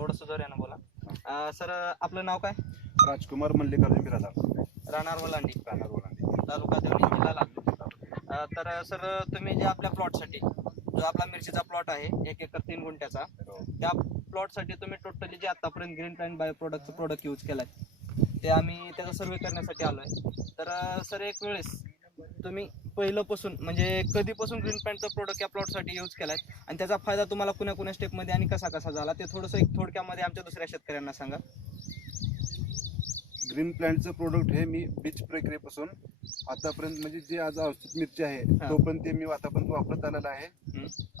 थोडंसं जोरानं बोला. सर आपलं नाव काय? राजकुमार मल्लिकार्जुन बिरादार, राहणार वलांडी, राहणार तालुका देवणी, जिल्हा लातूर. तर सर तुम्ही जे आपल्या प्लॉटसाठी जो आपला मिरचीचा प्लॉट आहे 1 एकर 3 गुंठ्याचा, त्या प्लॉटसाठी तुम्ही टोटली जे आतापर्यंत ग्रीन प्लॅन्ट बायो प्रोडक्टचं प्रोडक्ट यूज केलाय ते आम्ही त्याचा सर्वे करण्यासाठी आलोय. तर सर एक वेळेस तुम्ही पहिल्यापासून म्हणजे कधीपासून ग्रीन प्लॅन्टचं प्रोडक्ट या प्लॉटसाठी यूज केलाय आणि त्याचा फायदा तुम्हाला कुण्या कुण्या स्टेपमध्ये आणि कसा कसा झाला ते थोडंसं एक थोडक्यामध्ये आमच्या दुसऱ्या शेतकऱ्यांना सांगा. ग्रीन प्लॅन्टचं प्रोडक्ट हे मी बीज प्रक्रियेपासून आतापर्यंत म्हणजे जे आज औषध मिरची आहे तोपर्यंत ते मी आतापर्यंत वापरत आलेला आहे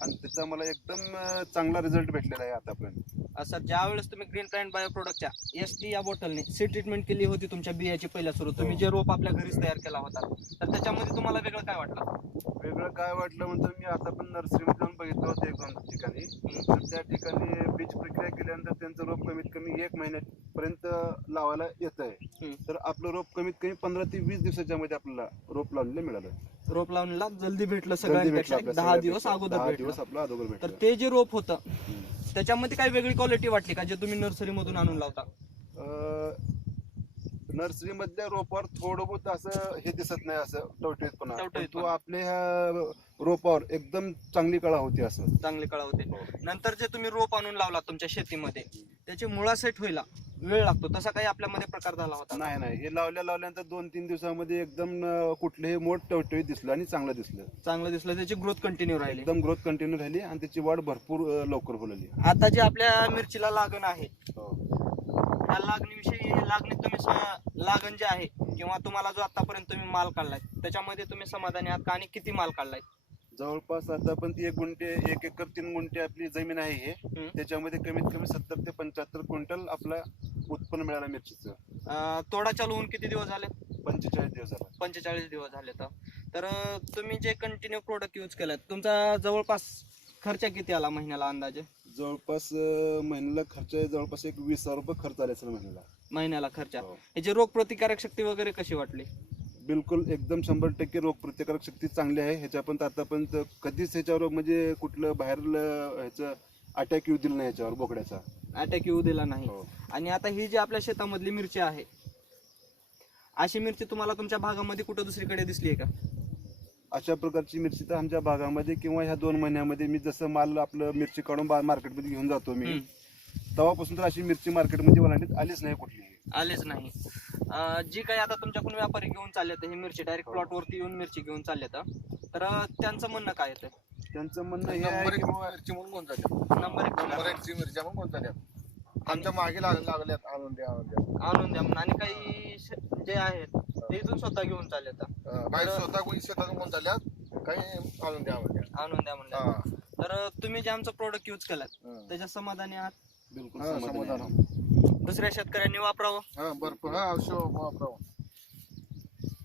आणि त्याचा मला एकदम चांगला रिझल्ट भेटलेला आहे आतापर्यंत. सर ज्या वेळेस तुम्ही ग्रीन प्लॅन्ट बायो प्रोडक्टच्या ST या बॉटलने सीड ट्रीटमेंट केली होती तुमच्या बियाची पहिल्या सुरू, तुम्ही जे रोप आपल्या घरीच तयार केला होता, तर त्याच्यामध्ये तुम्हाला वेगळं काय वाटलं? वेगळं काय वाटलं म्हणतो मी आता पण नर्सरीमध्ये जाऊन बघितलं होतं 1-2 ठिकाणी, तर त्या ठिकाणी बीज प्रक्रिया केल्यानंतर त्यांचं रोप कमीत कमी 1 महिन्यापर्यंत लावायला येत आहे. तर आपलं रोप कमीत कमी 15 ते 20 दिवसाच्या मध्ये आपल्याला रोप लावलेलं मिळालं. रोप लावणीला जल्दी भेटलं सगळ्यांपेक्षा 10 दिवस अगोदर भेटलं. तर ते जे रोप होतं त्याच्यामध्ये काही वेगळी क्वालिटी वाटली का जे तुम्ही नर्सरी मधून आणून लावता? नर्सरी मधल्या रोपावर थोडं बहुत असं हे दिसत नाही, असं टवटवीतपणा. टवटवीतपणा. तो आपल्या ह्या रोपावर एकदम चांगली कळा होती, असं चांगली कळा होते. नंतर जे तुम्ही रोप आणून लावला तुमच्या शेतीमध्ये त्याची मुळा सेट व्हायला वेळ लागतो, तसा काही आपल्यामध्ये प्रकार झाला होता? नाही नाही, हे लावल्यानंतर 2-3 दिवसामध्ये एकदम कुठलेही मोठ टवटवीत दिसलं आणि चांगलं दिसलं. त्याची ग्रोथ कंटिन्यू राहिली, एकदम ग्रोथ कंटिन्यू राहिली आणि त्याची वाढ भरपूर लवकर होली. आता जे आपल्या मिरचीला लागण आहे त्या लागणीत तुम्ही लागण जे आहे किंवा तुम्हाला जो आतापर्यंत तुम्ही माल काढलाय त्याच्यामध्ये तुम्ही समाधानी आहात का आणि किती माल काढलाय? जवळपास आता पण ती 1 एकर 3 गुंठे आपली जमीन आहे हे, त्याच्यामध्ये कमीत कमी 70 ते 75 क्विंटल आपला उत्पन्न मिळालं मिरचीचं. तोडा चालू होऊन किती दिवस झाले? 45 दिवस झाले. 45 दिवस झाले. तर तुम्ही जे कंटिन्यू प्रोडक्ट यूज केलाय तुमचा जवळपास खर्च किती आला महिन्याला अंदाजे? जवळपास महिन्याला खर्च जवळपास 20,000 रुपये खर्च आले सर महिन्याला खर्च. याची रोग प्रतिकारक शक्ती वगैरे कशी वाटली? बिलकुल एकदम 100% रोग प्रतिकारक शक्ती चांगली आहे. ह्याच्यापर्यंत आतापर्यंत कधीच ह्याच्यावर म्हणजे कुठलं बाहेर ह्याचं अटॅक येऊ दिला नाही, ह्याच्यावर बोकड्याचा अटॅक येऊ दिला नाही. आणि आता ही जी आपल्या शेतामधली मिरची आहे अशी मिरची तुम्हाला तुमच्या भागामध्ये कुठं दुसरीकडे दिसली आहे का? अशा प्रकारची मिरची तर आमच्या भागामध्ये किंवा ह्या 2 महिन्यामध्ये मी जसं माल आपलं मिरची काढून मार्केटमध्ये घेऊन जातो मी, तेव्हापासून तर अशी मिरची मार्केटमध्ये वलांडीत आलीच नाही, आलेच नाही. जी काही आता तुमच्याकडून व्यापारी घेऊन चालले हे मिरची डायरेक्ट प्लॉट वरती येऊन मिरची घेऊन चालले तर त्यांचं म्हणणं काय येतं? त्यांचं म्हणणं हे नंबर 1 मिरची म्हणून कोण चालतात, नंबर 1ची मिरची म्हणून कोण चालतात, आमच्या मागे लागल्यात आणून द्या म्हणून. आणि काही जे आहेत ते इथून स्वतः घेऊन चालले काही स्वतः शेतातून कोण चालल्यात, काही आणून द्या म्हणले. तर तुम्ही जे आमचं प्रोडक्ट यूज केलाय त्याच्या समाधानी आहात? बिलकुल समाधान. दुसऱ्या शेतकऱ्यांनी वापरावं? भरपूर औषध वापरावं.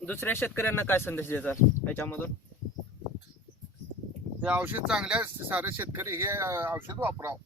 दुसऱ्या शेतकऱ्यांना काय संदेश द्यायचा त्याच्यामधून? हे औषध चांगले सारे शेतकरी हे औषध वापरावं.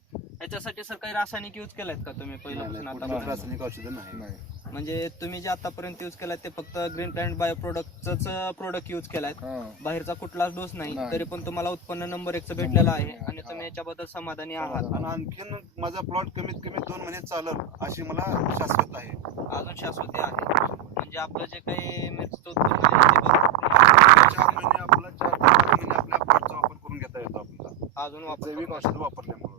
याच्यासाठी सर काही रासायनिक यूज केलायत का तुम्ही पहिल्यापासून आता? रासायनिक औषधं नाही. म्हणजे तुम्ही जे आतापर्यंत यूज केलाय ते फक्त ग्रीन प्लॅन्ट बायो प्रोडक्टच प्रोडक्ट यूज केलाय, बाहेरचा कुठलाच डोस नाही, तरी पण तुम्हाला उत्पन्न नंबर 1चं भेटलेलं आहे आणि तुम्ही याच्याबद्दल समाधानी आहात? आणि आणखीन माझा प्लॉट कमीत कमी 2 महिने चालल अशी मला शाश्वत आहे. अजून शाश्वती आहे. म्हणजे आपलं जे काही मिरचीचं उत्पन्न आहे ते 4 महिने आपला 4-5 महिने आपल्या प्लॉटचा वापर करून घेता येतो आपल्याला अजून जैविक औषध वापरल्यामुळे.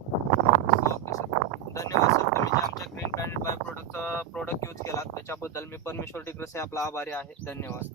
ओके सर, धन्यवाद सर. तुम्ही जे आमच्या ग्रीन प्लॅनेट बायो प्रोडक्टचा प्रोडक्ट यूज केला त्याच्याबद्दल मी परमेश्वर डिग्रस आपला आभारी आहे. धन्यवाद.